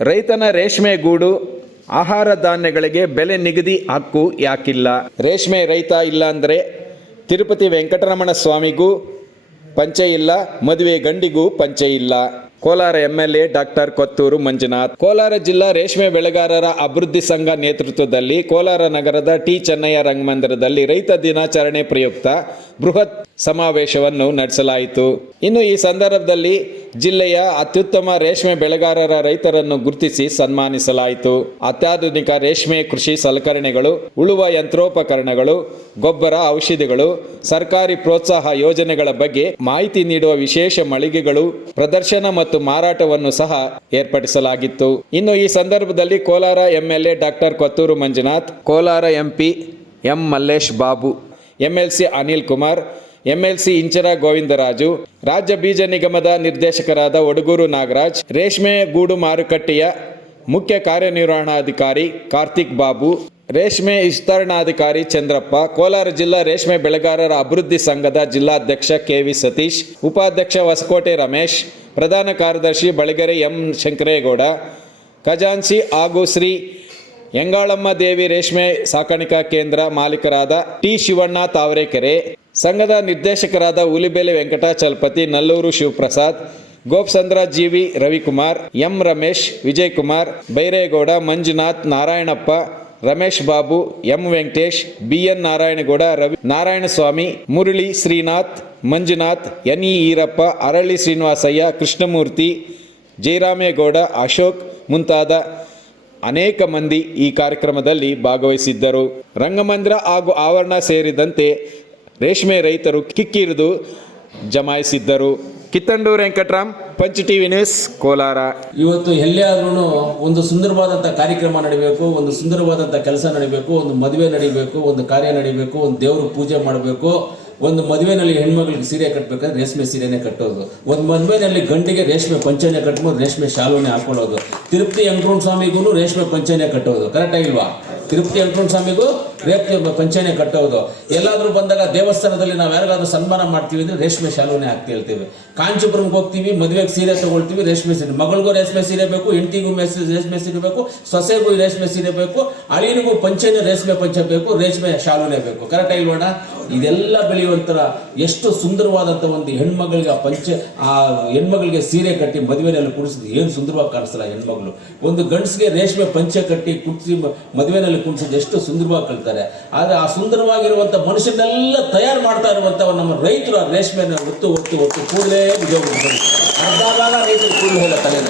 ರೈತನ ರೇಷ್ಮೆ ಗೂಡು ಆಹಾರ ಧಾನ್ಯಗಳಿಗೆ ಬೆಲೆ ನಿಗದಿ ಹಕ್ಕು ಯಾಕಿಲ್ಲ? ರೇಷ್ಮೆ ರೈತ ಇಲ್ಲ ಅಂದರೆ ತಿರುಪತಿ ವೆಂಕಟರಮಣ ಸ್ವಾಮಿಗೂ ಪಂಚೆ ಇಲ್ಲ, ಮದುವೆ ಗಂಡಿಗೂ ಪಂಚೆ ಇಲ್ಲ. Kolar MLA doctor Kothur Manjunath. ಕೋಲಾರ ಜಿಲ್ಲಾ ರೇಷ್ಮೆ ಬೆಳೆಗಾರರ ಅಭಿವೃದ್ಧಿ ಸಂಘ ನೇತೃತ್ವದಲ್ಲಿ ಕೋಲಾರ ನಗರದ ಟಿ ಚೆನ್ನಯ್ಯ ರಂಗಮಂದಿರದಲ್ಲಿ ರೈತ ದಿನಾಚರಣೆ ಪ್ರಯುಕ್ತ ಬೃಹತ್ ಸಮಾವೇಶವನ್ನು ನಡೆಸಲಾಯಿತು. ಇನ್ನು ಈ ಸಂದರ್ಭದಲ್ಲಿ ಜಿಲ್ಲೆಯ ಅತ್ಯುತ್ತಮ ರೇಷ್ಮೆ ಬೆಳೆಗಾರರ ರೈತರನ್ನು ಗುರುತಿಸಿ ಸನ್ಮಾನಿಸಲಾಯಿತು. ಅತ್ಯಾಧುನಿಕ ರೇಷ್ಮೆ ಕೃಷಿ ಸಲಕರಣೆಗಳು, ಉಳುವ ಯಂತ್ರೋಪಕರಣಗಳು, ಗೊಬ್ಬರ, ಔಷಧಿಗಳು, ಸರ್ಕಾರಿ ಪ್ರೋತ್ಸಾಹ ಯೋಜನೆಗಳ ಬಗ್ಗೆ ಮಾಹಿತಿ ನೀಡುವ ವಿಶೇಷ ಮಳಿಗೆಗಳು, ಪ್ರದರ್ಶನ ಮತ್ತು ಮಾರಾಟವನ್ನು ಸಹ ಏರ್ಪಡಿಸಲಾಗಿತ್ತು. ಇನ್ನು ಈ ಸಂದರ್ಭದಲ್ಲಿ Kolar MLA doctor Kothur Manjunath, Kolar MP M Mallesh Babu, MLC Anil Kumar, MLC Inchara Govindaraju, ರಾಜ್ಯ ಬೀಜ ನಿಗಮದ ನಿರ್ದೇಶಕರಾದ ಒಡಗೂರು ನಾಗರಾಜ್, ರೇಷ್ಮೆ ಗೂಡು ಮಾರುಕಟ್ಟೆಯ ಮುಖ್ಯ ಕಾರ್ಯನಿರ್ವಹಣಾಧಿಕಾರಿ ಕಾರ್ತಿಕ್ ಬಾಬು, ರೇಷ್ಮೆ ವಿಸ್ತರಣಾಧಿಕಾರಿ ಚಂದ್ರಪ್ಪ, ಕೋಲಾರ ಜಿಲ್ಲಾ ರೇಷ್ಮೆ ಬೆಳೆಗಾರರ ಅಭಿವೃದ್ಧಿ ಸಂಘದ ಜಿಲ್ಲಾಧ್ಯಕ್ಷ KV ಸತೀಶ್, ಉಪಾಧ್ಯಕ್ಷ ಹೊಸಕೋಟೆ ರಮೇಶ್, ಪ್ರಧಾನ ಕಾರ್ಯದರ್ಶಿ ಬಳಗೆರೆ M ಶಂಕರೇಗೌಡ, ಖಜಾನ್ಸಿ ಹಾಗೂ ಶ್ರೀ ಯಂಗಾಳಮ್ಮ ದೇವಿ ರೇಷ್ಮೆ ಸಾಕಾಣಿಕಾ ಕೇಂದ್ರ ಮಾಲೀಕರಾದ T ಶಿವಣ್ಣ ತಾವರೆಕೆರೆ, ಸಂಘದ ನಿರ್ದೇಶಕರಾದ ಉಲಿಬೆಲೆ Venkatachalapathi, Nallur Shivaprasad, ಗೋಪ್ಸಂದ್ರ GV Ravikumar, M Ramesh, Vijay Kumar, Byregowda, Manjunath, Narayanappa, Ramesh Babu, M Venkatesh, BN Narayanagowda, Ravi Narayanaswamy, Murali, Srinath, Manjunath, NE Irappa, ಅರಳಿ ಶ್ರೀನಿವಾಸಯ್ಯ, ಕೃಷ್ಣಮೂರ್ತಿ, ಜಯರಾಮೇಗೌಡ, ಅಶೋಕ್ ಮುಂತಾದ ಅನೇಕ ಮಂದಿ ಈ ಕಾರ್ಯಕ್ರಮದಲ್ಲಿ ಭಾಗವಹಿಸಿದ್ದರು. ರಂಗಮಂದಿರ ಹಾಗೂ ಆವರಣ ಸೇರಿದಂತೆ ರೇಷ್ಮೆ ರೈತರು ಕಿಕ್ಕಿರಿದು ಜಮಾಯಿಸಿದ್ದರು. Kittandur Venkataram, punch TV news, Kolar. ಇವತ್ತು ಎಲ್ಲೇ ಆದ್ರೂ ಒಂದು ಸುಂದರವಾದಂಥ ಕಾರ್ಯಕ್ರಮ ನಡಿಬೇಕು, ಒಂದು ಸುಂದರವಾದಂಥ ಕೆಲಸ ನಡಿಬೇಕು, ಒಂದು ಮದುವೆ ನಡಿಬೇಕು, ಒಂದು ಕಾರ್ಯ ನಡಿಬೇಕು, ಒಂದು ದೇವ್ರ ಪೂಜೆ ಮಾಡಬೇಕು. ಒಂದು ಮದುವೆನಲ್ಲಿ ಹೆಣ್ಮಗಳಿಗೆ ಸೀರೆ ಕಟ್ಟಬೇಕಾದ್ರೆ ರೇಷ್ಮೆ ಸೀರೆನೇ ಕಟ್ಟೋದು, ಒಂದು ಮದುವೆನಲ್ಲಿ ಗಂಡಿಗೆ ರೇಷ್ಮೆ ಪಂಚೆನೆ ಕಟ್ಬೋದು, ರೇಷ್ಮೆ ಶಾಲುನೇ ಹಾಕೊಳ್ಳೋದು. ತಿರುಪತಿ ವೆಂಕಟರಮಣ ಸ್ವಾಮಿಗೂ ರೇಷ್ಮೆ ಪಂಚೆನೆ ಕಟ್ಟೋದು, ಕರೆಕ್ಟ್ ಆಗಿಲ್ವಾ? ತಿರುಪತಿ ವೆಂಕಟರಮಣ ಸ್ವಾಮಿಗೂ ಪಂಚೆನೆ ಕಟ್ಟೋದು. ಎಲ್ಲಾದ್ರೂ ಬಂದಾಗ ದೇವಸ್ಥಾನದಲ್ಲಿ ನಾವು ಯಾರಿಗಾದ್ರೂ ಸನ್ಮಾನ ಮಾಡ್ತೀವಿ ಅಂದರೆ ರೇಷ್ಮೆ ಶಾಲುನೇ ಹಾಕಿ ಹೇಳ್ತೀವಿ. ಕಾಂಚೀಪುರಂಗೆ ಹೋಗ್ತೀವಿ, ಮದುವೆಗೆ ಸೀರೆ ತಗೊಳ್ತೀವಿ, ರೇಷ್ಮೆ ಸೀರೆ. ಮಗಳಿಗೂ ರೇಷ್ಮೆ ಸೀರೆ ಬೇಕು, ಹೆಂಡತಿಗೂ ರೇಷ್ಮೆ ಸೀರೆ ಬೇಕು, ಸೊಸೆಗೂ ರೇಷ್ಮೆ ಸೀರೆ ಬೇಕು, ಅಳಿನಿಗೂ ಪಂಚೆನೆ ರೇಷ್ಮೆ ಪಂಚೆ ಬೇಕು, ರೇಷ್ಮೆ ಶಾಲುನೇ ಬೇಕು, ಕರೆಕ್ಟ್ ಆಗಿಲ್ವಣ? ಇದೆಲ್ಲ ಬೆಳೆಯುವಂತರ ಎಷ್ಟು ಸುಂದರವಾದಂಥ ಒಂದು ಹೆಣ್ಮಗಳಿಗೆ ಆ ಹೆಣ್ಮಗಳಿಗೆ ಸೀರೆ ಕಟ್ಟಿ ಮದುವೆನಲ್ಲಿ ಕುಡಿಸಿದ್ದು ಏನು ಸುಂದರವಾಗಿ ಕಾಣಿಸ್ತಲ್ಲ ಹೆಣ್ಮಗಳು. ಒಂದು ಗಂಡಸಿಗೆ ರೇಷ್ಮೆ ಪಂಚೆ ಕಟ್ಟಿ ಕುಡಿಸಿ ಮದುವೆನಲ್ಲಿ ಕುಡಿಸೋದು ಎಷ್ಟು ಸುಂದರವಾಗಿ ಕಳ್ತಾರೆ. ಆದರೆ ಆ ಸುಂದರವಾಗಿರುವಂಥ ಮನುಷ್ಯನೆಲ್ಲ ತಯಾರು ಮಾಡ್ತಾ ಇರುವಂಥ ನಮ್ಮ ರೈತರು ಆ ರೇಷ್ಮೆನ ಒತ್ತು ಕೂಡಲೇ ಉದ್ಯೋಗ ಅರ್ಧ ಭಾಗ ರೈತರು ಕೂಡಲೇ ಹೋದ ತಲೆನ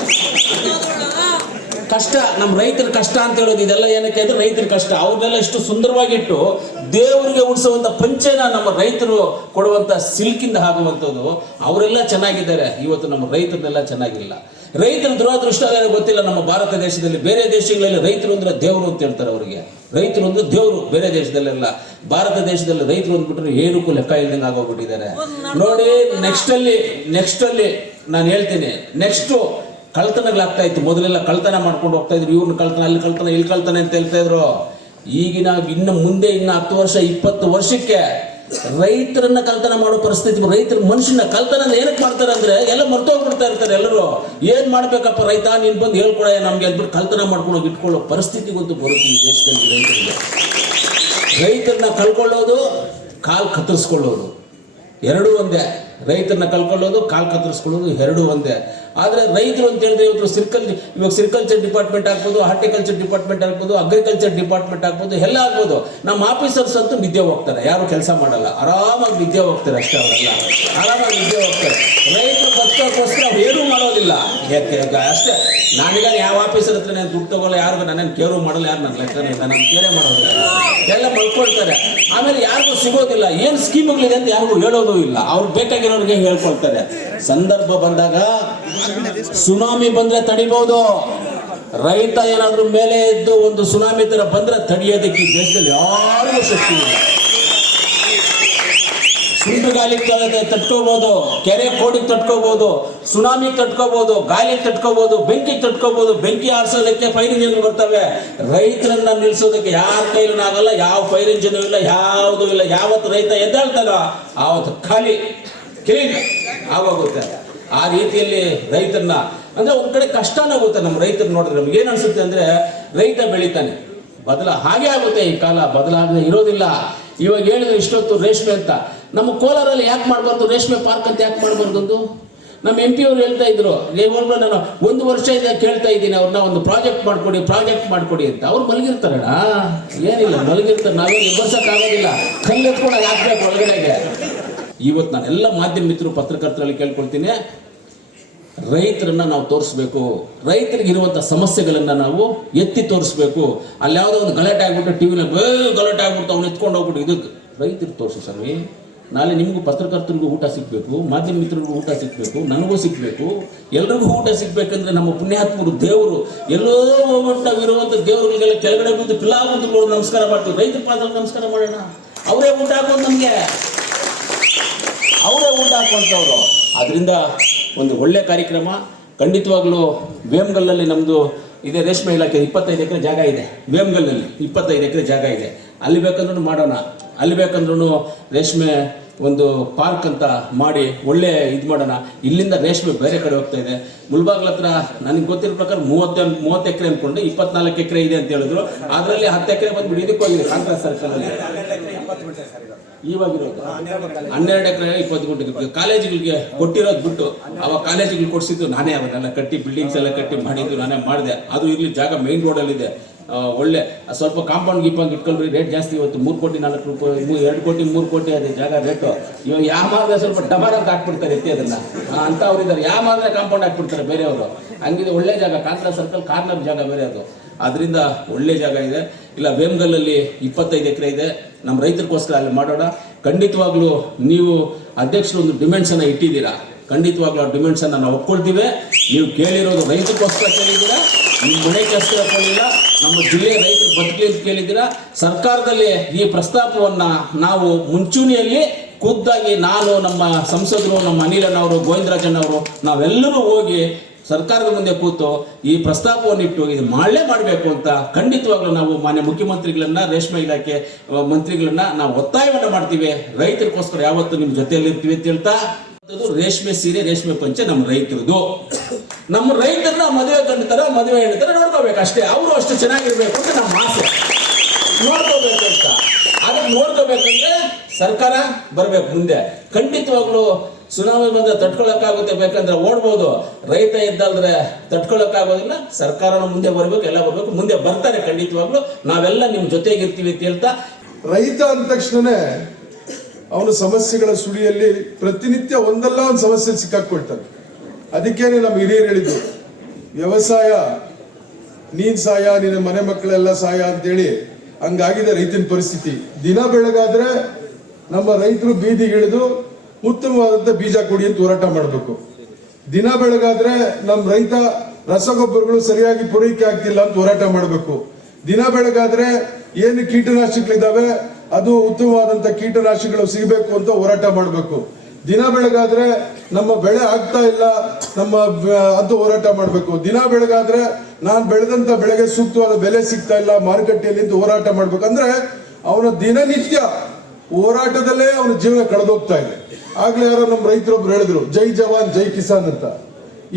ಕಷ್ಟ. ನಮ್ಮ ರೈತರ ಕಷ್ಟ ಅಂತ ಹೇಳೋದು ಇದೆಲ್ಲ ಏನಕ್ಕೆ ಅಂದರೆ ರೈತರ ಕಷ್ಟ. ಅವ್ರನ್ನೆಲ್ಲ ಇಷ್ಟು ಸುಂದರವಾಗಿಟ್ಟು ದೇವರಿಗೆ ಉಡಿಸುವಂಥ ಪಂಚೆನ ನಮ್ಮ ರೈತರು ಕೊಡುವಂಥ ಸಿಲ್ಕಿಂದ ಆಗುವಂಥದ್ದು. ಅವರೆಲ್ಲ ಚೆನ್ನಾಗಿದ್ದಾರೆ, ಇವತ್ತು ನಮ್ಮ ರೈತರನ್ನೆಲ್ಲ ಚೆನ್ನಾಗಿಲ್ಲ. ರೈತರ ದುರಾದೃಷ್ಟ ಗೊತ್ತಿಲ್ಲ ನಮ್ಮ ಭಾರತ ದೇಶದಲ್ಲಿ. ಬೇರೆ ದೇಶಗಳಲ್ಲಿ ರೈತರು ಅಂದ್ರೆ ದೇವರು ಅಂತ ಹೇಳ್ತಾರೆ. ಅವರಿಗೆ ರೈತರು ಅಂದ್ರೆ ದೇವರು, ಬೇರೆ ದೇಶದಲ್ಲೆಲ್ಲ. ಭಾರತ ದೇಶದಲ್ಲಿ ರೈತರು ಅಂದ್ಬಿಟ್ರೆ ಏನಕ್ಕೂ ಲೆಕ್ಕ ಇಲ್ದಂಗೆ ಆಗೋಗ್ಬಿಟ್ಟಿದ್ದಾರೆ ನೋಡಿ. ನೆಕ್ಸ್ಟ್ ಅಲ್ಲಿ ನಾನು ಹೇಳ್ತೀನಿ, ನೆಕ್ಸ್ಟು ಕಳ್ತನಗಳಾಗ್ತಾ ಇತ್ತು. ಮೊದಲೆಲ್ಲ ಕಳ್ತನ ಮಾಡ್ಕೊಂಡು ಹೋಗ್ತಾ ಇದ್ರು, ಇವ್ರನ್ನ ಕಳ್ತನ, ಅಲ್ಲಿ ಕಳ್ತನ, ಇಲ್ಲಿ ಕಳ್ತನ ಅಂತ ಹೇಳ್ತಾ ಇದ್ರು. ಈಗಿನ ಇನ್ನು ಮುಂದೆ 10 ವರ್ಷ 20 ವರ್ಷಕ್ಕೆ ರೈತರನ್ನ ಕಳ್ತನ ಮಾಡೋ ಪರಿಸ್ಥಿತಿ. ರೈತರ ಮನುಷ್ಯನ ಕಳ್ತನ ಏನಕ್ಕೆ ಮಾಡ್ತಾರೆ ಅಂದ್ರೆ ಎಲ್ಲ ಮರ್ತೋಗ್ಬಿಡ್ತಾ ಇರ್ತಾರೆ ಎಲ್ಲರೂ. ಏನ್ ಮಾಡ್ಬೇಕಪ್ಪ ರೈತ, ನೀನ್ ಬಂದು ಹೇಳ್ಕೊಡ ನಮ್ಗೆ ಅಂದ್ಬಿಟ್ಟು ಕಳ್ತನ ಮಾಡ್ಕೊಂಡು ಹೋಗಿ ಇಟ್ಕೊಳ್ಳೋ ಪರಿಸ್ಥಿತಿಗಂತೂ ಬರುತ್ತೆ ಈ ದೇಶದಲ್ಲಿ. ರೈತರನ್ನ ಕಳ್ಕೊಳ್ಳೋದು, ಕಾಲ್ ಕತ್ತರಿಸ್ಕೊಳ್ಳೋದು ಎರಡೂ ಒಂದೇ. ರೈತರನ್ನ ಕಳ್ಕೊಳ್ಳೋದು, ಕಾಲ್ ಕತ್ತರಿಸ್ಕೊಳ್ಳೋದು ಎರಡೂ ಒಂದೇ. ಆದರೆ ರೈತರು ಅಂತ ಹೇಳಿದ್ರೆ ಇವತ್ತು ಸಿರಿಕಲ್ಚರ್ ಡಿಪಾರ್ಟ್ಮೆಂಟ್ ಆಗ್ಬೋದು, ಹಾರ್ಟಿಕಲ್ಚರ್ ಡಿಪಾರ್ಟ್ಮೆಂಟ್ ಆಗ್ಬೋದು, ಅಗ್ರಿಕಲ್ಚರ್ ಡಿಪಾರ್ಟ್ಮೆಂಟ್ ಆಗ್ಬೋದು, ಎಲ್ಲ ಆಗ್ಬೋದು. ನಮ್ಮ ಆಫೀಸರ್ಸ್ ಅಂತೂ ನಿದ್ದೆ ಹೋಗ್ತಾರೆ, ಯಾರು ಕೆಲಸ ಮಾಡಲ್ಲ, ಆರಾಮಾಗಿ ನಿದ್ದೆ ಹೋಗ್ತಾರೆ ಅಷ್ಟೇ. ಅವರೆಲ್ಲ ಆರಾಮಾಗಿ ನಿದ್ದೆ ಹೋಗ್ತಾರೆ. ರೈತರು ಬದುಕೋಕ್ಕೋಸ್ಕರ ಅವ್ರು ಏನೂ ಮಾಡೋದಿಲ್ಲ ಅಷ್ಟೇ. ನಾನೀಗ ಯಾವ ಆಫೀಸರ್ ಹತ್ರ ನಾನು ದುಡ್ಡು ತಗೊಳ್ಳ, ಯಾರಿಗೂ ನಾನೇನು ಕೇರು ಮಾಡಲ್ಲ, ಯಾರು ನನ್ನ ಲೆಕ್ಕ ಇಲ್ಲ, ನಾನು ಕೇರೇ ಮಾಡೋದಿಲ್ಲ, ಎಲ್ಲ ಮಲ್ಕೊಳ್ತಾರೆ. ಆಮೇಲೆ ಯಾರಿಗೂ ಸಿಗೋದಿಲ್ಲ, ಏನು ಸ್ಕೀಮ್ಗಳಿದೆ ಅಂತ ಯಾರಿಗೂ ಹೇಳೋದು ಇಲ್ಲ. ಅವ್ರು ಬೇಕಾಗಿರೋರಿಗೆ ಹೇಳ್ಕೊಳ್ತಾರೆ. ಸಂದರ್ಭ ಬಂದಾಗ ಸುನಾಮಿ ಬಂದ್ರೆ ತಡಿಬಹುದು. ರೈತ ಏನಾದ್ರೂ ಮೇಲೆ ಇದ್ದು ಒಂದು ಸುನಾಮಿ ತರ ಬಂದ್ರೆ ತಡೆಯೋದಕ್ಕೆ ಈ ದೇಶದಲ್ಲಿ ಯಾರಿಗೂ ಶಕ್ತಿ ಇಲ್ಲ. ಸುಂಟು ಗಾಳಿ ತಟ್ಕೋಬಹುದು, ಕೆರೆ ಕೋಡಿಗೆ ತಟ್ಕೋಬಹುದು, ಸುನಾಮಿ ತಟ್ಕೋಬಹುದು, ಗಾಳಿಗೆ ತಟ್ಕೋಬಹುದು, ಬೆಂಕಿಗೆ ತಟ್ಕೋಬಹುದು. ಬೆಂಕಿ ಆರಿಸೋದಕ್ಕೆ ಫೈರ್ ಇಂಜಿನ್ ಬರ್ತವೆ. ರೈತರನ್ನ ನಿಲ್ಸೋದಕ್ಕೆ ಯಾರ ಕೈಲೂ ಆಗಲ್ಲ, ಯಾವ ಫೈರ್ ಇಂಜಿನ್ ಇಲ್ಲ, ಯಾವುದೂ ಇಲ್ಲ. ಯಾವತ್ತು ರೈತ ಎದ್ದಾಳ್ತಾನೋ ಆವತ್ತು ಖಾಲಿ ಕ್ಲೀನ್ ಆಗೋಗುತ್ತೆ. ಆ ರೀತಿಯಲ್ಲಿ ರೈತರನ್ನ ಅಂದರೆ ಒಂದು ಕಡೆ ಕಷ್ಟನೂ ಆಗುತ್ತೆ ನಮ್ಮ ರೈತರು ನೋಡಿದ್ರೆ. ನಮ್ಗೆ ಏನು ಅನಿಸುತ್ತೆ ಅಂದರೆ ರೈತ ಬೆಳಿತಾನೆ, ಹಾಗೆ ಆಗುತ್ತೆ. ಈ ಕಾಲ ಬದಲಾಗದೆ ಇರೋದಿಲ್ಲ. ಇವಾಗ ಹೇಳಿದ್ರು ಇಷ್ಟೊತ್ತು ರೇಷ್ಮೆ ಅಂತ, ನಮ್ಮ ಕೋಲಾರಲ್ಲಿ ಯಾಕೆ ಮಾಡಬಾರ್ದು ರೇಷ್ಮೆ ಪಾರ್ಕ್ ಅಂತ ಯಾಕೆ ಮಾಡಬಾರ್ದು? ನಮ್ಮ MP ಅವ್ರು ಹೇಳ್ತಾ ಇದ್ರು, ನಾನು 1 ವರ್ಷದಿಂದ ಕೇಳ್ತಾ ಇದ್ದೀನಿ ಅವ್ರನ್ನ, ಒಂದು ಪ್ರಾಜೆಕ್ಟ್ ಮಾಡಿಕೊಡಿ ಅಂತ. ಅವ್ರು ಮಲಗಿರ್ತಾರಣ್ಣ, ಏನಿಲ್ಲ ಮಲಗಿರ್ತಾರೆ, ನಾವೇನು ಎಬ್ಬರ್ಸಕ್ಕಾಗೋದಿಲ್ಲ, ಕಲ್ಲೆತ್ಕೊಂಡು ಹಾಕ್ಬೇಕು ಒಳಗಡೆಗೆ. ಇವತ್ತು ನಾನು ಎಲ್ಲ ಮಾಧ್ಯಮ ಮಿತ್ರರು ಪತ್ರಕರ್ತರಲ್ಲಿ ಕೇಳ್ಕೊಳ್ತೀನಿ, ರೈತರನ್ನ ನಾವು ತೋರಿಸ್ಬೇಕು, ರೈತರಿಗೆ ಇರುವಂಥ ಸಮಸ್ಯೆಗಳನ್ನು ನಾವು ಎತ್ತಿ ತೋರಿಸ್ಬೇಕು. ಅಲ್ಲಿ ಯಾವುದೋ ಒಂದು ಗಲಾಟೆ ಆಗ್ಬಿಟ್ಟು ಟಿವಿನಲ್ಲಿ ಗಲಾಟೆ ಆಗ್ಬಿಟ್ಟು ಅವ್ನು ಎತ್ಕೊಂಡು ಹೋಗ್ಬಿಟ್ಟು ಇದಕ್ಕೆ ರೈತರಿಗೆ ತೋರಿಸಿ ಸ್ವಾಮಿ. ನಾಳೆ ನಿಮಗೂ ಪತ್ರಕರ್ತರಿಗೂ ಊಟ ಸಿಗಬೇಕು, ಮಾಧ್ಯಮ ಮಿತ್ರರಿಗೂ ಊಟ ಸಿಗಬೇಕು, ನನಗೂ ಸಿಗಬೇಕು, ಎಲ್ರಿಗೂ ಊಟ ಸಿಗಬೇಕಂದ್ರೆ ನಮ್ಮ ಪುಣ್ಯಾತ್ಮರು ದೇವರು ಎಲ್ಲೋ ಹೋಗ್ಬಿಟ್ಟು ನಾವಿರುವಂಥ ದೇವರುಗಳಿಗೆಲ್ಲ ಕೆಳಗಡೆ ಬಿದ್ದು ಪಿಲಾಗುಂದು ನಮಸ್ಕಾರ ಮಾಡ್ತೀವಿ. ರೈತರ ಪಾತ್ರಕ್ಕೆ ನಮಸ್ಕಾರ ಮಾಡೋಣ. ಅವರೇ ಊಟ ಹಾಕೋದು ನಮಗೆ, ಅವರೇ ಊಟ ಹಾಕುವಂಥವ್ರು. ಅದರಿಂದ ಒಂದು ಒಳ್ಳೆ ಕಾರ್ಯಕ್ರಮ. ಖಂಡಿತವಾಗ್ಲೂ ವೇಮಗಲ್ನಲ್ಲಿ ನಮ್ಮದು ಇದೆ ರೇಷ್ಮೆ ಇಲಾಖೆ 25 ಎಕರೆ ಜಾಗ ಇದೆ. ವೇಮಗಲ್ನಲ್ಲಿ 25 ಎಕರೆ ಜಾಗ ಇದೆ. ಅಲ್ಲಿ ಬೇಕಂದ್ರೂ ಮಾಡೋಣ, ಅಲ್ಲಿ ಬೇಕಂದ್ರೂ ರೇಷ್ಮೆ ಒಂದು ಪಾರ್ಕ್ ಅಂತ ಮಾಡಿ ಒಳ್ಳೆ ಇದು ಮಾಡೋಣ. ಇಲ್ಲಿಂದ ರೇಷ್ಮೆ ಬೇರೆ ಕಡೆ ಹೋಗ್ತಾ ಇದೆ. ಮುಳ್ಬಾಗ್ಲ ಹತ್ರ ನನಗೆ ಗೊತ್ತಿರೋ ಪ್ರಕಾರ 30 ಎಕರೆ ಅಂದ್ಕೊಂಡು 24 ಎಕರೆ ಇದೆ ಅಂತ ಹೇಳಿದ್ರು. ಅದರಲ್ಲಿ 10 ಎಕರೆ ಬಂದ್ಬಿಟ್ಟು ಇದಕ್ಕೆ ಹೋಗಿದೆ ಕಾಂಗ್ರೆಸ್ ಸರ್ಕಲಲ್ಲಿ. ಇವಾಗಿರೋದು 12 ಎಕರೆ 20 ಗುಂಟೆ ಕಾಲೇಜುಗಳಿಗೆ ಕೊಟ್ಟಿರೋದು ಬಿಟ್ಟು, ಅವಾಗ ಕಾಲೇಜುಗಳಿಗೆ ಕೊಡಿಸಿದ್ದು ನಾನೇ, ಅವನ್ನೆಲ್ಲ ಕಟ್ಟಿ ಬಿಲ್ಡಿಂಗ್ಸ್ ಎಲ್ಲ ಕಟ್ಟಿ ಮಾಡಿದ್ದು ನಾನೇ ಮಾಡಿದೆ. ಅದು ಇಲ್ಲಿ ಜಾಗ ಮೇನ್ ರೋಡಲ್ಲಿದೆ. ಒಳ್ಳೆ ಸ್ವಲ್ಪ ಕಾಂಪೌಂಡ್ ಗೀಪೌಂಡ್ ಇಟ್ಕೊಂಡ್ರಿ, ರೇಟ್ ಜಾಸ್ತಿ. ಇವತ್ತು 3 ಕೋಟಿ 4 ರೂಪಾಯಿ 2 ಕೋಟಿ 3 ಕೋಟಿ ಅದೇ ಜಾಗ ರೇಟು. ಇವಾಗ ಯಾವ ಮಾಡಿದ್ರೆ ಸ್ವಲ್ಪ ಡಬರ್ ಅಂತ ಹಾಕ್ಬಿಡ್ತಾರೆ ಎತ್ತಿ ಅದನ್ನ ಅಂತ ಅವ್ರಿದ್ದಾರೆ. ಯಾವ ಮಾಡಿದ್ರೆ ಕಾಂಪೌಂಡ್ ಹಾಕ್ಬಿಡ್ತಾರೆ ಬೇರೆಯವರು. ಹಂಗಿದೆ ಒಳ್ಳೆ ಜಾಗ, ಕಾಂಗ್ರೆಸ್ ಸರ್ಕಲ್ ಕಾರ್ನರ್ ಜಾಗ ಬೇರೆ ಅದು. ಅದರಿಂದ ಒಳ್ಳೆ ಜಾಗ ಇದೆ. ಇಲ್ಲ ವೇಮಗಲ್ಲಲ್ಲಿ 25 ಎಕರೆ ಇದೆ, ನಮ್ಮ ರೈತರಿಗೋಸ್ಕರ ಅಲ್ಲಿ ಮಾಡೋಣ. ಖಂಡಿತವಾಗ್ಲೂ ನೀವು ಅಧ್ಯಕ್ಷರು ಒಂದು ಡಿಮ್ಯಾಂಡ್ಸನ್ನು ಇಟ್ಟಿದ್ದೀರಾ, ಖಂಡಿತವಾಗ್ಲೂ ಆ ಡಿಮ್ಯಾಂಡ್ಸನ್ನು ನಾವು ಒಪ್ಕೊಳ್ತೀವಿ. ನೀವು ಕೇಳಿರೋದು ರೈತರಿಗೋಸ್ಕರ ಕೇಳಿದ್ದೀರಾ, ನಿಮ್ಮ ಮನೆಗೋಸ್ಕರ ಕೇಳಿಲ್ಲ, ನಮ್ಮ ಜಿಲ್ಲೆಯ ರೈತರು ಬದುಕಲಿ ಅಂತ ಕೇಳಿದ್ದೀರಾ. ಸರ್ಕಾರದಲ್ಲಿ ಈ ಪ್ರಸ್ತಾಪವನ್ನು ನಾವು ಮುಂಚೂಣಿಯಲ್ಲಿ ಖುದ್ದಾಗಿ ನಾನು, ನಮ್ಮ ಸಂಸದರು, ನಮ್ಮ ಅನಿಲಣ್ಣವರು, ಗೋವಿಂದರಾಜಣ್ಣವರು ನಾವೆಲ್ಲರೂ ಹೋಗಿ ಸರ್ಕಾರದ ಮುಂದೆ ಕೂತು ಈ ಪ್ರಸ್ತಾಪವನ್ನು ಇಟ್ಟು ಇದು ಮಾಡಬೇಕು ಅಂತ ಖಂಡಿತವಾಗ್ಲೂ ನಾವು ಮಾನ್ಯ ಮುಖ್ಯಮಂತ್ರಿಗಳನ್ನ, ರೇಷ್ಮೆ ಇಲಾಖೆ ಮಂತ್ರಿಗಳನ್ನ ನಾವು ಒತ್ತಾಯವನ್ನು ಮಾಡ್ತೀವಿ. ರೈತರಿಗೋಸ್ಕರ ಯಾವತ್ತು ನಿಮ್ಮ ಜೊತೆಯಲ್ಲಿ ಇರ್ತೀವಿ ಅಂತ ಹೇಳ್ತಾ, ರೇಷ್ಮೆ ಸೀರೆ, ರೇಷ್ಮೆ ಪಂಚೆ ನಮ್ಮ ರೈತರದು. ನಮ್ಮ ರೈತರನ್ನ ಮದುವೆ ಗಂಡತರ ಮದುವೆ ಹೆಣ್ತರ ನೋಡ್ಕೋಬೇಕು ಅಷ್ಟೇ. ಅವರು ಅಷ್ಟು ಚೆನ್ನಾಗಿರ್ಬೇಕು ಅಂತ ನಮ್ಮ ಆಸೆ. ನೋಡ್ಕೋಬೇಕು ಅಂತ, ಅದಕ್ಕೆ ನೋಡ್ಕೋಬೇಕಂದ್ರೆ ಸರ್ಕಾರ ಬರಬೇಕು ಮುಂದೆ. ಖಂಡಿತವಾಗ್ಲೂ ಸುನಾಮಿ ಬಂದ್ರೆ ತಡ್ಕೊಳಕ್ಕಾಗುತ್ತೆ, ಬೇಕಂದ್ರೆ ಓಡ್ಬೋದು. ರೈತ ಇದ್ದಲ್ದ್ರೆ ತಡ್ಕೊಳಕ್ಕಾಗೋದಿಲ್ಲ. ಸರ್ಕಾರನ ಮುಂದೆ ಬರಬೇಕು, ಎಲ್ಲ ಬರಬೇಕು, ಮುಂದೆ ಬರ್ತಾರೆ ಖಂಡಿತವಾಗ್ಲೂ. ನಾವೆಲ್ಲ ನಿಮ್ಮ ಜೊತೆಗಿರ್ತೀವಿ ಅಂತ ಹೇಳ್ತಾ, ರೈತ ಅಂದ ತಕ್ಷಣನೇ ಅವನ ಸಮಸ್ಯೆಗಳ ಸುಳಿಯಲ್ಲಿ ಪ್ರತಿನಿತ್ಯ ಒಂದಲ್ಲ ಒಂದು ಸಮಸ್ಯೆ ಸಿಕ್ಕಾಕೊಳ್ತಾನೆ. ಅದಕ್ಕೇನೆ ನಮ್ಮ ಹಿರಿಯರು ಹೇಳಿದ್ರು, ವ್ಯವಸಾಯ ನೀನ್ ಸಾಯ, ನಿನ್ನ ಮನೆ ಮಕ್ಕಳೆಲ್ಲ ಸಾಯ ಅಂತೇಳಿ. ಹಂಗಾಗಿದೆ ರೈತನ ಪರಿಸ್ಥಿತಿ. ದಿನ ಬೆಳಗಾದ್ರೆ ನಮ್ಮ ರೈತರು ಬೀದಿಗಿಳಿದು ಉತ್ತಮವಾದಂಥ ಬೀಜ ಕೊಡಿ ಅಂತ ಹೋರಾಟ ಮಾಡಬೇಕು. ದಿನ ಬೆಳಗಾದ್ರೆ ನಮ್ಮ ರೈತ ರಸಗೊಬ್ಬರಗಳು ಸರಿಯಾಗಿ ಪೂರೈಕೆ ಆಗ್ತಿಲ್ಲ ಅಂತ ಹೋರಾಟ ಮಾಡಬೇಕು. ದಿನ ಬೆಳಗಾದ್ರೆ ಏನು ಕೀಟನಾಶಕಗಳಿದ್ದಾವೆ ಅದು ಉತ್ತಮವಾದಂಥ ಕೀಟನಾಶಕಗಳು ಸಿಗಬೇಕು ಅಂತ ಹೋರಾಟ ಮಾಡಬೇಕು. ದಿನ ಬೆಳಗಾದ್ರೆ ನಮ್ಮ ಬೆಳೆ ಆಗ್ತಾ ಇಲ್ಲ ಅಂತ ಹೋರಾಟ ಮಾಡಬೇಕು. ದಿನ ಬೆಳಗಾದ್ರೆ ನಾನು ಬೆಳೆದಂತ ಬೆಳೆಗೆ ಸೂಕ್ತವಾದ ಬೆಲೆ ಸಿಗ್ತಾ ಇಲ್ಲ ಮಾರುಕಟ್ಟೆಯಲ್ಲಿ ಅಂತ ಹೋರಾಟ ಮಾಡ್ಬೇಕು. ಅಂದ್ರೆ ಅವನ ದಿನನಿತ್ಯ ಹೋರಾಟದಲ್ಲೇ ಅವನ ಜೀವನ ಕಳೆದೋಗ್ತಾ ಇದೆ. ಆಗ್ಲೇ ಯಾರೋ ನಮ್ಮ ರೈತರೊಬ್ರು ಹೇಳಿದ್ರು, ಜೈ ಜವಾನ್ ಜೈ ಕಿಸಾನ್ ಅಂತ.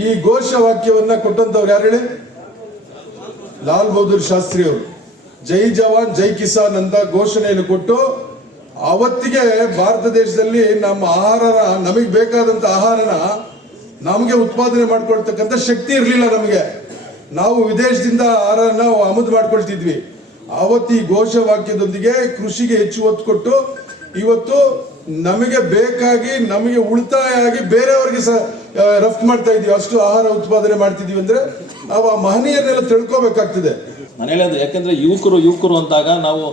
ಈ ಘೋಷ ವಾಕ್ಯವನ್ನ ಕೊಟ್ಟಂತವ್ರು ಯಾರು ಹೇಳಿ? ಲಾಲ್ ಬಹದ್ದೂರ್ ಶಾಸ್ತ್ರಿ ಅವರು. ಜೈ ಜವಾನ್ ಜೈ ಕಿಸಾನ್ ಅಂತ ಘೋಷಣೆಯನ್ನು ಕೊಟ್ಟು, ಅವತ್ತಿಗೆ ಭಾರತ ದೇಶದಲ್ಲಿ ನಮ್ಮ ನಮಗೆ ಬೇಕಾದಂತ ಆಹಾರನ ನಮಗೆ ಉತ್ಪಾದನೆ ಮಾಡ್ಕೊಳ್ತಕ್ಕಂಥ ಶಕ್ತಿ ಇರಲಿಲ್ಲ ನಮಗೆ. ನಾವು ವಿದೇಶದಿಂದ ಆಹಾರನ ಆಮದು ಮಾಡ್ಕೊಳ್ತಿದ್ವಿ. ಅವತ್ತು ಈ ಘೋಷ ವಾಕ್ಯದೊಂದಿಗೆ ಕೃಷಿಗೆ ಹೆಚ್ಚು ಒತ್ತು ಕೊಟ್ಟು ಇವತ್ತು ನಮಗೆ ಬೇಕಾಗಿ, ನಮಗೆ ಉಳಿತಾಯ ಆಗಿ ಬೇರೆಯವರಿಗೆ ರಫ್ತು ಮಾಡ್ತಾ ಇದೀವಿ. ಅಷ್ಟು ಆಹಾರ ಉತ್ಪಾದನೆ ಮಾಡ್ತಿದೀವಿ ಅಂದ್ರೆ ನಾವು ಆ ಮಹನೀಯರನ್ನೆಲ್ಲ ತಿಳ್ಕೋಬೇಕಾಗ್ತದೆ. ಮನೇಲಿ ಯಾಕೆಂದ್ರೆ ಯುವಕರು ಅಂದಾಗ ನಾವು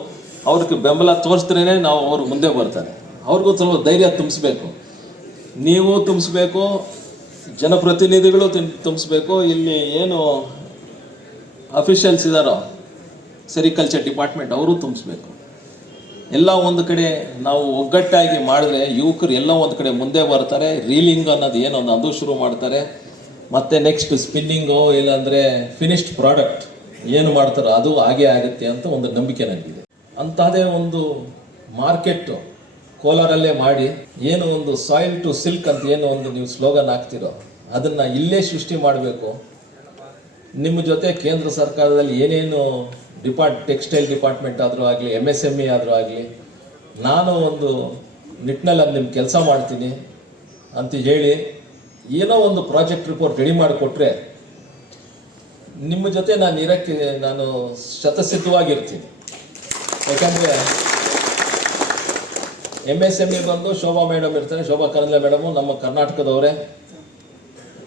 ಅವ್ರಿಗೆ ಬೆಂಬಲ ತೋರಿಸಿದ್ರೇ ನಾವು ಅವ್ರು ಮುಂದೆ ಬರ್ತಾರೆ. ಅವ್ರಿಗೂ ಸ್ವಲ್ಪ ಧೈರ್ಯ ತುಂಬಿಸ್ಬೇಕು, ನೀವು ತುಂಬಿಸ್ಬೇಕು, ಜನಪ್ರತಿನಿಧಿಗಳು ತುಂಬಿಸ್ಬೇಕು. ಇಲ್ಲಿ ಏನು ಅಫಿಷಿಯಲ್ಸ್ ಇದ್ದಾರೋ ಸೆರಿಕಲ್ಚರ್ ಡಿಪಾರ್ಟ್ಮೆಂಟ್ ಅವರು ತುಂಬಿಸ್ಬೇಕು. ಎಲ್ಲ ಒಂದು ಕಡೆ ನಾವು ಒಗ್ಗಟ್ಟಾಗಿ ಮಾಡಿದ್ರೆ ಯುವಕರು ಎಲ್ಲ ಒಂದು ಕಡೆ ಮುಂದೆ ಬರ್ತಾರೆ. ರೀಲಿಂಗ್ ಅನ್ನೋದು ಏನೊಂದು ಅದು ಶುರು ಮಾಡ್ತಾರೆ. ಮತ್ತು ನೆಕ್ಸ್ಟ್ ಸ್ಪಿನ್ನಿಂಗು, ಇಲ್ಲಾಂದರೆ ಫಿನಿಶ್ಡ್ ಪ್ರಾಡಕ್ಟ್ ಏನು ಮಾಡ್ತಾರೋ ಅದು ಹಾಗೆ ಆಗುತ್ತೆ ಅಂತ ಒಂದು ನಂಬಿಕೆ ನನಗಿದೆ. ಅಂಥದ್ದೇ ಒಂದು ಮಾರ್ಕೆಟ್ಟು ಕೋಲಾರಲ್ಲೇ ಮಾಡಿ, ಏನು ಒಂದು ಸಾಯಿಲ್ ಟು ಸಿಲ್ಕ್ ಅಂತ ಏನು ಒಂದು ನೀವು ಸ್ಲೋಗನ್ ಹಾಕ್ತಿರೋ ಅದನ್ನು ಇಲ್ಲೇ ಸೃಷ್ಟಿ ಮಾಡಬೇಕು. ನಿಮ್ಮ ಜೊತೆ ಕೇಂದ್ರ ಸರ್ಕಾರದಲ್ಲಿ ಏನೇನು ಟೆಕ್ಸ್ಟೈಲ್ ಡಿಪಾರ್ಟ್ಮೆಂಟ್ ಆದರೂ ಆಗಲಿ, MSME ಆದರೂ ಆಗಲಿ, ನಾನು ಒಂದು ನಿಟ್ಟಿನಲ್ಲಿ ಅದು ನಿಮ್ಮ ಕೆಲಸ ಮಾಡ್ತೀನಿ ಅಂತ ಹೇಳಿ ಏನೋ ಒಂದು ಪ್ರಾಜೆಕ್ಟ್ ರಿಪೋರ್ಟ್ ರೆಡಿ ಮಾಡಿಕೊಟ್ರೆ ನಿಮ್ಮ ಜೊತೆ ನಾನು ಇರೋಕ್ಕೆ ನಾನು ಶತಸಿದ್ಧವಾಗಿರ್ತೀನಿ. ಯಾಕಂದರೆ MSME ಬಂದು ಶೋಭಾ ಮೇಡಮ್ ಇರ್ತಾರೆ, ಶೋಭಾ ಕರಂದ್ಲೆ ಮೇಡಮು ನಮ್ಮ ಕರ್ನಾಟಕದವರೇ.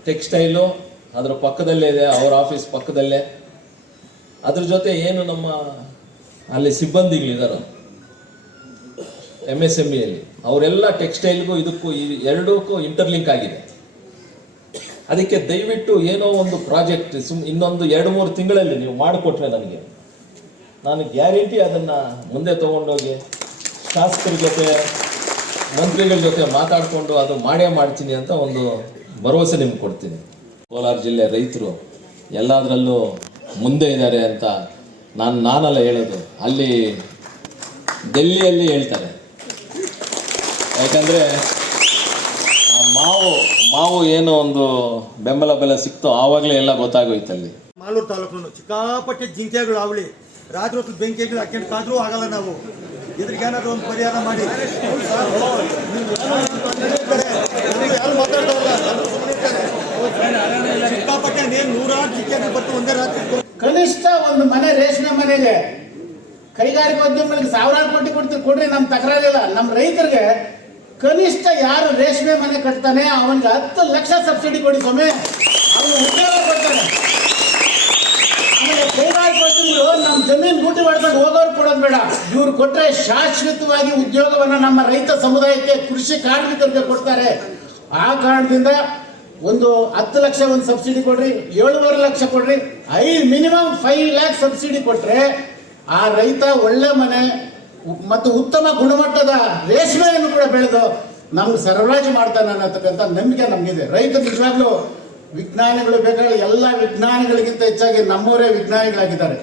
ಟೆಕ್ಸ್ಟೈಲು ಅದರ ಪಕ್ಕದಲ್ಲೇ ಇದೆ, ಅವರ ಆಫೀಸ್ ಪಕ್ಕದಲ್ಲೇ. ಅದ್ರ ಜೊತೆ ಏನು ನಮ್ಮ ಅಲ್ಲಿ ಸಿಬ್ಬಂದಿಗಳಿದ್ದಾರೆ MSMEಯಲ್ಲಿ, ಅವರೆಲ್ಲ ಟೆಕ್ಸ್ಟೈಲ್ಗೂ ಇದಕ್ಕೂ ಎರಡಕ್ಕೂ ಇಂಟರ್ಲಿಂಕ್ ಆಗಿದೆ. ಅದಕ್ಕೆ ದಯವಿಟ್ಟು ಏನೋ ಒಂದು ಪ್ರಾಜೆಕ್ಟ್ ಇನ್ನೊಂದು 2-3 ತಿಂಗಳಲ್ಲಿ ನೀವು ಮಾಡಿಕೊಟ್ರೆ ನನಗೆ, ನಾನು ಗ್ಯಾರಂಟಿ ಅದನ್ನು ಮುಂದೆ ತೊಗೊಂಡೋಗಿ ಶಾಸಕರ ಜೊತೆ ಮಂತ್ರಿಗಳ ಜೊತೆ ಮಾತಾಡಿಕೊಂಡು ಅದು ಮಾಡೇ ಮಾಡ್ತೀನಿ ಅಂತ ಒಂದು ಭರವಸೆ ನಿಮ್ಗೆ ಕೊಡ್ತೀನಿ. ಕೋಲಾರ ಜಿಲ್ಲೆ ರೈತರು ಎಲ್ಲದರಲ್ಲೂ ಮುಂದೆ ಇದ್ದಾರೆ ಅಂತ ನಾನಲ್ಲ ಹೇಳೋದು, ಅಲ್ಲಿ ಡೆಲ್ಲಿಯಲ್ಲಿ ಹೇಳ್ತಾರೆ. ಯಾಕಂದರೆ ಮಾವು ಏನೋ ಒಂದು ಬೆಂಬಲ ಸಿಕ್ತೋ ಆವಾಗಲೇ ಎಲ್ಲ ಗೊತ್ತಾಗೋಯ್ತಲ್ಲಿ. ಮಾಲೂರು ತಾಲೂಕು ಸಿಕ್ಕಾಪಟ್ಟೆ ಜಿಂಕೆಗಳು ಅವಳಿ ರಾತ್ರಿ ಹೊತ್ತು ಬೆಂಕಿಗಳು ಹಾಕ್ಕಾದ್ರೂ ಆಗಲ್ಲ. ನಾವು ಇದ್ರಿಗೆ ಏನಾದ್ರು ಒಂದು ಪರಿಹಾರ ಮಾಡಿ. ಸಿಕ್ಕಾಪಟ್ಟೆ ನೂರಾರು ಜಿಂಕೆಗಳು ಬರ್ತು ಒಂದೇ ರಾತ್ರಿ. ಕನಿಷ್ಠ ಒಂದು ಮನೆ ರೇಷ್ಮೆ ಮನೆಗೆ ಕೈಗಾರಿಕೋದ್ಯಮಿಗಳಿಗೆ 1000 ಕೋಟಿ ಕೊಡ್ರಿ, ನಮ್ಮ ತಕರಾರಿಲ್ಲ. ನಮ್ಮ ರೈತರಿಗೆ ಕನಿಷ್ಠ ಯಾರು ರೇಷ್ಮೆ ಮನೆ ಕಟ್ತಾನೆ ಅವನಿಗೆ 10 ಲಕ್ಷ ಸಬ್ಸಿಡಿ ಕೊಡಿ ಸ್ವಾಮಿ, ಅವನು ಉದ್ಯೋಗ ಕೊಡ್ತಾನೆ. ಆಮೇಲೆ ಕೈಗಾರಿಕೋದ್ಯಮಿಗಳು ನಮ್ಮ ಜಮೀನು ಗೂಟಿ ಮಾಡ್ಕೊಂಡು ಹೋಗೋರು ಕೊಡೋದು ಬೇಡ, ಇವ್ರು ಕೊಟ್ಟರೆ ಶಾಶ್ವತವಾಗಿ ಉದ್ಯೋಗವನ್ನು ನಮ್ಮ ರೈತ ಸಮುದಾಯಕ್ಕೆ, ಕೃಷಿ ಕಾರ್ಮಿಕರಿಗೆ ಕೊಡ್ತಾರೆ. ಆ ಕಾರಣದಿಂದ ಒಂದು 10 ಲಕ್ಷ ಒಂದು ಸಬ್ಸಿಡಿ ಕೊಡ್ರಿ, 7.5 ಲಕ್ಷ ಕೊಡ್ರಿ, ಮಿನಿಮಮ್ 5 ಲ್ಯಾಕ್ ಸಬ್ಸಿಡಿ ಕೊಟ್ಟರೆ ಆ ರೈತ ಒಳ್ಳೆ ಮನೆ ಮತ್ತು ಉತ್ತಮ ಗುಣಮಟ್ಟದ ರೇಷ್ಮೆಯನ್ನು ಕೂಡ ಬೆಳೆದು ನಮ್ಗೆ ಸರಬರಾಜು ಮಾಡ್ತಾನೆ ಅನ್ನತಕ್ಕಂಥ ನಂಬಿಕೆ ನಮಗಿದೆ. ರೈತರು ನಿಜವಾಗ್ಲೂ ವಿಜ್ಞಾನಿಗಳು ಬೇಕಾದ್ರೆ ಎಲ್ಲ ವಿಜ್ಞಾನಿಗಳಿಗಿಂತ ಹೆಚ್ಚಾಗಿ ನಮ್ಮವರೇ ವಿಜ್ಞಾನಿಗಳಾಗಿದ್ದಾರೆ.